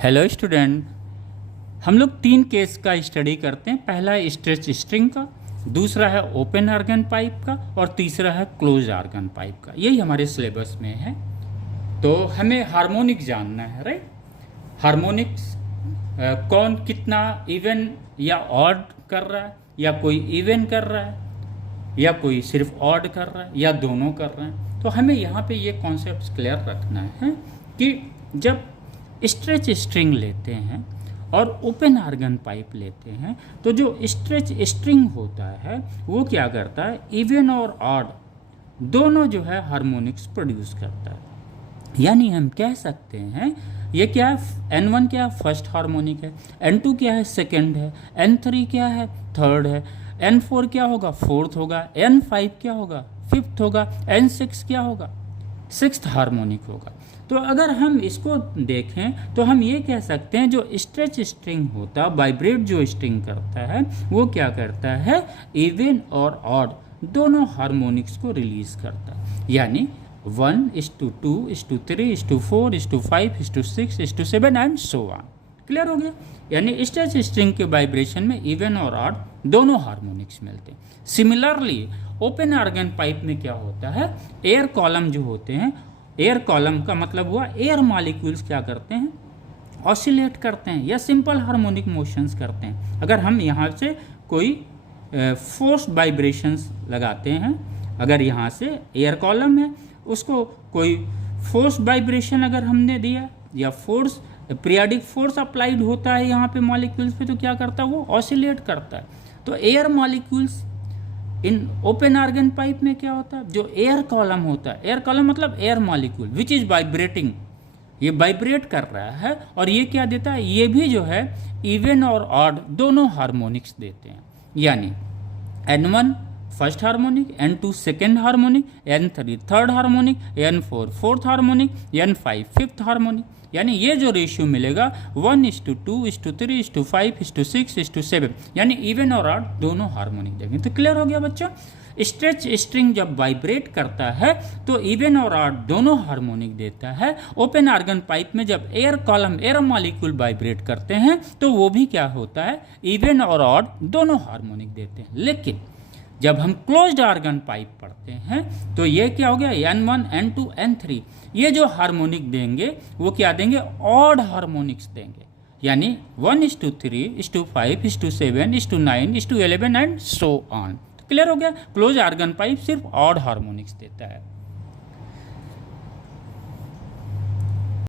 Hello student, हम लोग 3 case का स्टडी करते हैं। पहला है स्ट्रेच स्ट्रिंग का, दूसरा है ओपन आर्गन पाइप का और तीसरा है क्लोज आर्गन पाइप का। यही हमारे सिलेबस में है। तो हमें हार्मोनिक जानना है, राइट। हार्मोनिक्स कौन कितना इवन या ऑड कर रहा है, या कोई इवन कर रहा है, या कोई सिर्फ ऑड कर रहा है, या दोनों कर रहे हैं। तो हमें यहाँ पे ये कॉन्सेप्ट क्लियर रखना है कि जब स्ट्रेच स्ट्रिंग लेते हैं और ओपन आर्गन पाइप लेते हैं तो जो स्ट्रेच स्ट्रिंग होता है वो क्या करता है, इवन और ऑड दोनों जो है हार्मोनिक्स प्रोड्यूस करता है। यानी हम कह सकते हैं ये क्या है, N1 क्या है, फर्स्ट हार्मोनिक है, N2 क्या है, सेकंड है, N3 क्या है, थर्ड है, N4 क्या होगा, फोर्थ होगा, N5 क्या होगा, फिफ्थ होगा, N6 क्या होगा, सिक्स्थ हार्मोनिक होगा। तो अगर हम इसको देखें तो हम ये कह सकते हैं जो स्ट्रेच स्ट्रिंग होता है, वाइब्रेट जो स्ट्रिंग करता है वो क्या करता है, इवन और ऑड दोनों हार्मोनिक्स को रिलीज करता है। यानी 1:2:3:4:5:6:7 एंड सो ऑन। क्लियर हो गया। यानी स्ट्रेच स्ट्रिंग के वाइब्रेशन में इवन और ऑड दोनों हार्मोनिक्स मिलते हैं। सिमिलरली ओपन आर्गन पाइप में क्या होता है, एयर कॉलम जो होते हैं, एयर कॉलम का मतलब हुआ एयर मॉलिक्यूल्स क्या करते हैं, ऑसिलेट करते हैं या सिंपल हार्मोनिक मोशंस करते हैं। अगर हम यहाँ से कोई फोर्स वाइब्रेशंस लगाते हैं, अगर यहाँ से एयर कॉलम है उसको कोई फोर्स वाइब्रेशन अगर हमने दिया या फोर्स पीरियाडिक फोर्स अप्लाइड होता है यहाँ पे मॉलिक्यूल्स पे, तो क्या करता है वो ऑसिलेट करता है। तो air molecules in open organ pipe में क्या होता है, जो एयर कॉलम होता है, एयर कॉलम मतलब air molecule which is vibrating, ये वाइब्रेट कर रहा है और ये क्या देता है, ये भी जो है इवन और ऑड दोनों हार्मोनिक्स देते हैं। यानी N1 first harmonic, N2 second harmonic, N3 third harmonic, N4 fourth harmonic, N5 fifth harmonic. यानी ये जो रेशियो मिलेगा 1:2:3:5:6:7, यानी इवन और ऑड दोनों हार्मोनिक देंगे। तो क्लियर हो गया बच्चों। स्ट्रेच स्ट्रिंग जब वाइब्रेट करता है तो इवन और ऑड दोनों हार्मोनिक देता है। ओपन आर्गन पाइप में जब air column air molecule vibrate करते हैं तो वो भी क्या होता है, इवन और ऑड दोनों हार्मोनिक देते हैं। लेकिन जब हम क्लोज्ड आर्गन पाइप पढ़ते हैं तो ये क्या हो गया, N1 N2 N3 ये जो हार्मोनिक देंगे वो क्या देंगे, ऑड हार्मोनिक्स देंगे। यानी 1:3:5:7:9:11 एंड सो ऑन। क्लियर हो गया। क्लोज आर्गन पाइप सिर्फ ऑड हार्मोनिक्स देता है।